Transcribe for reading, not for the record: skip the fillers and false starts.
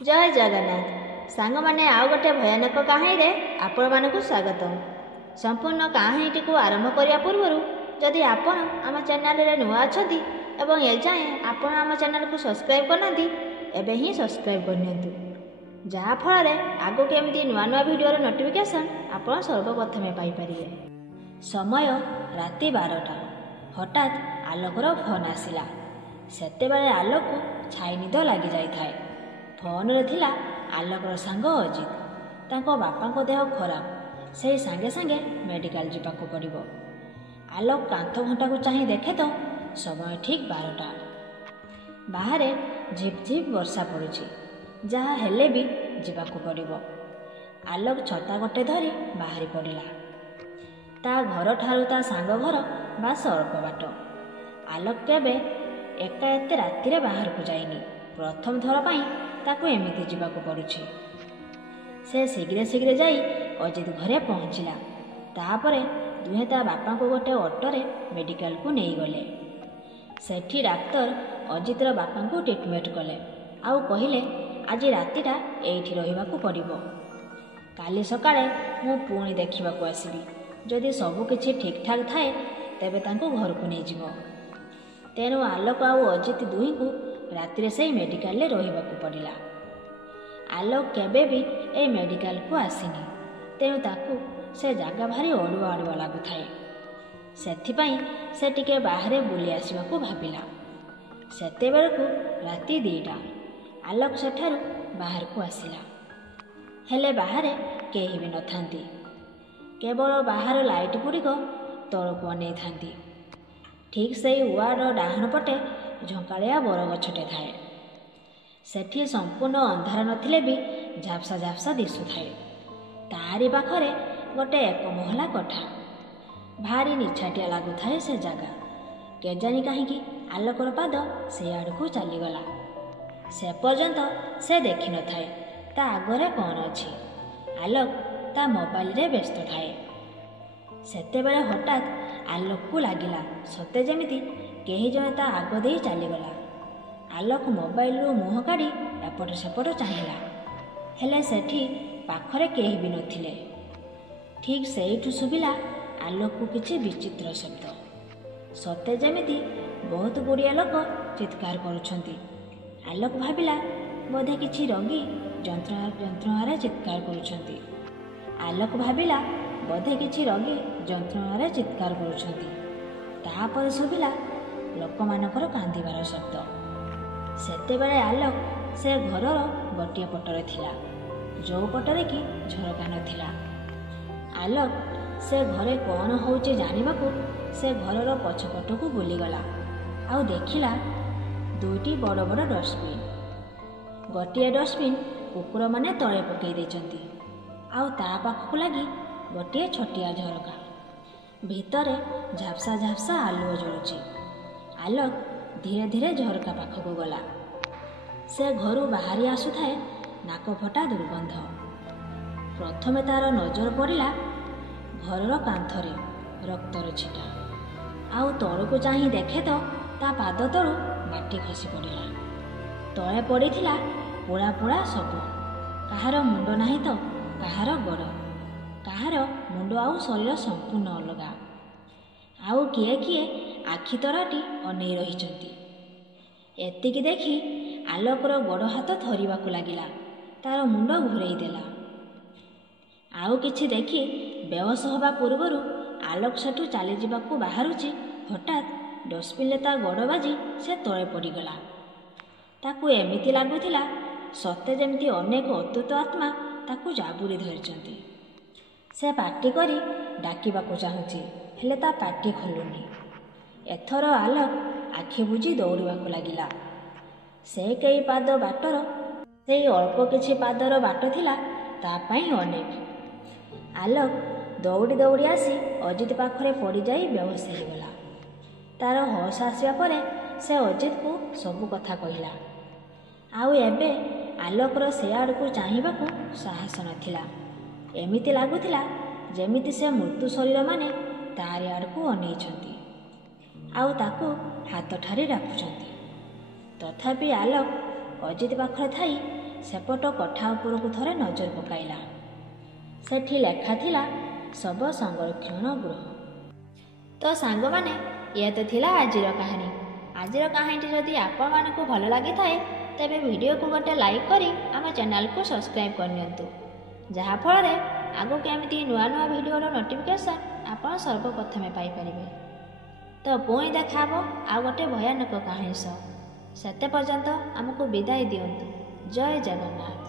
जय जगन्नाथ सांग माने आउ गोटे भयानक कहानी रे आपण मानकु स्वागत। संपूर्ण कहानी को आरंभ करिया पूर्व जदि आपण आम चैनल रे नुआ अछंती एवं ए जाए आपण आम चैनल को सब्सक्राइब करनांती एबे ही सब्सक्राइब करनियंतु जहा फल रे आगो केमती नुआ नुआ वीडियो रो नोटिफिकेशन आपण सर्वप्रथमे पाई परिए। समय राति 12टा। हठात आलोकर फोन आसिला। सेते बेले आलोक को छाई निद लगी जाई थाए। फोन रे थिला आलोकर सांग अजित। तांको बापा देह खराब, से सांगे सांगे मेडिकल जीवाकू पड़िबो। आलोक कांथ घंटा को चाही देखे तो समय ठीक 12टा। बाहर झिप झिप वर्षा पड़ुछि, जहा हेले भी जीवाकू पड़िबो। आलोक छता गोटे धरी बाहरी पड़िला। ता घर ठारू ता सांग घर बास अल्प बाट। आलोक केबे एका एते राति रे बाहर को जाइनी। प्रथम थर पाई ताकू एमिति जीवाकू पड़ुछि। से शीघ्र शीघ्र जाई अजित घरे पहुँचला। तापरे दुहे ता बापा को गोटे ऑटोरे मेडिकल को नहीं गले। सेठी डाक्तर अजितर बापा को ट्रीटमेंट कले आउ कहिले आज रातिटा एठी रहिबाकू पड़िबो। काली सकाळे मु पुणी देखिबाकू आसीबी। जदि सबु किछि ठीक ठाक थाए तेबे तांको घर को नहीं जिवो। तेणु आलोक आउ अजित दुही को राति से मेडिकल ले रहिबाकू पड़िला। आलोक केबे भी ए मेडिकल को आसीनी। तेणु ताकू से जागा भारी अड़ुआ अड़ुआ लागुथाए। सेथिपाई से टिके बाहरे बुली आसिबाकू भाबिला। सेते बेलकू राति 2टा। आलोक सेठारू बाहर को आसिला। हेले बाहरे केही भी नथांती। केवल बाहर लाइट गुड़िक तलकू अनेई थांती। ठीक से वार्ड डाहाण पटे झंकालिया बरगछटे थाए। सेठी संपूर्ण अंधार नथिले भी झापसा झापसा दिशुथाए। तारी पाखरे गोटे एक महला कोठा। भारी निछाटिया लागुथाए से जागा। केजानी काहींकी आलोकर पाद से आड़कू चलीगला। से पर्यंत से देखि न थाए ता आगरे कौन अछि। आलोक ता मोबाइल रे व्यस्त थाए। सेते बेले हठात आलोक को लागिला सते जेमिति केही जणे ता आग देई चलीगला। आलोक मोबाइल रू मुह काढ़ी एपट सेपट चाहिला। हेले सेठी पाखरे केही भी नथिले। ठीक सेठू सुबिला आलोक को किछि विचित्र शब्द। सते जेमिति बहुत गुड़िया लोक चित्कार करुछंती। आलोक भाबिला बोधे किछि रोगी जंत्रणारे चित्कार करुछंती। आलोक भाबिला बोधे किछि रोगी जंत्रणारे चित्कार करुछंती। तापर सुबिला लोकमानकर कांदिबार शब्द। सेते बेले आलोक से घरर गोटिए पटरे थिला, जो पटरे कि झरका नथिला। आलोक से घरे कौन होउचे जानिबाकू से घरर पछपटकू बुलीगला आउ देखिला 2टी बड़ बड़ डस्टबिन। गोटिए डस्टबिन कुकुर माने तले पकई देचंती आउ ता पाखकू लागी गोटिए छोटिया झरका। भितरे झापसा झापसा आलुओ जळुची। आलोक धीरे धीरे झरका पाखकू गला। से घरू बाहरी आसुथाए नाक फटा दुर्गंध। प्रथमे तार नजर पड़िला घरर कांथरे रक्तर छिटा। आउ तळकू चाही देखे तो ता पाद तळु माटी खसी पड़िला। तळे पड़िथिला पोड़ा पोड़ा सब। काहार मुंड नाही तो काहार गोड़, काहार मुंड आउ शरीर संपूर्ण अलगा। आउ किए किए आखि तराटी अनेई रहिचंती। एतिकी देखी आलोकर गोड़ हाथ थरिबाकू लागिला। तार मुंड घुरेई देला। आउ किछि देखी बेहोश हवा पूर्वरु आलोक सेठू चली जिबाकू बाहरुची। हठात डस्टबिन ता गोड़ बाजी से तळे पड़ीगला। ताकू एमिति लागुथिला सते जेमिति अनेक अतुत आत्मा ताकू जाबुरी धरिचंती। से पाटी करी डाकिबाकू चाहुची, हेले ता पाटी खोलुनी। एथर आलोक आखि बुझी दौड़िबाकू लागिला। से कई पाद बाटर से अल्प किछि पादर बाट थिला ता पाई अनेक। आलोक दौड़ी दौड़ी आसी अजित पाखरे पड़ी जाई बेहोश होइगला। तार होश आसिया परे से अजित को सबु कथा कहिला। आउ एबे आलोकर से आड़कू चाहिबाकू साहस नथिला। एमिति लागुथिला जेमिति से मृत्यु शरीर माने तारि आड़कू अनेइछंती आउ ताकू हाथ ठारी डाकुछंती। तथापि आलोक अजित पाखरे थाई ସେପଟ କୋଠା ଉପରକୁ ଥରେ ନଜର ପକାଇଲା। ସେଠି ଲେଖା ଥିଲା ଶବ ସଂରକ୍ଷଣ ଗୃହ। ତ ସାଙ୍ଗମାନେ, ଏହା ତ ଥିଲା ଆଜିର କାହାଣୀ। ଆଜିର କାହାଣୀଟି ଯଦି ଆପଣମାନଙ୍କୁ ଭଲ ଲାଗିଥାଏ ତେବେ ଭିଡ଼ିଓକୁ ଗୋଟେ ଲାଇକ୍ କରି ଆମ ଚ୍ୟାନେଲକୁ ସବସ୍କ୍ରାଇବ୍ କରିନିଅନ୍ତୁ, ଯାହାଫଳରେ ଆଗକୁ ଏମିତି ନୂଆ ନୂଆ ଭିଡ଼ିଓର ନୋଟିଫିକେସନ୍ ଆପଣ ସର୍ବପ୍ରଥମେ ପାଇପାରିବେ। ତ ପୁଣି ଦେଖା ହେବ ଆଉ ଗୋଟେ ଭୟାନକ କାହାଣୀ ସହ। ସେତେ ପର୍ଯ୍ୟନ୍ତ ଆମକୁ ବିଦାୟ ଦିଅନ୍ତୁ। ଜୟ ଜଗନ୍ନାଥ।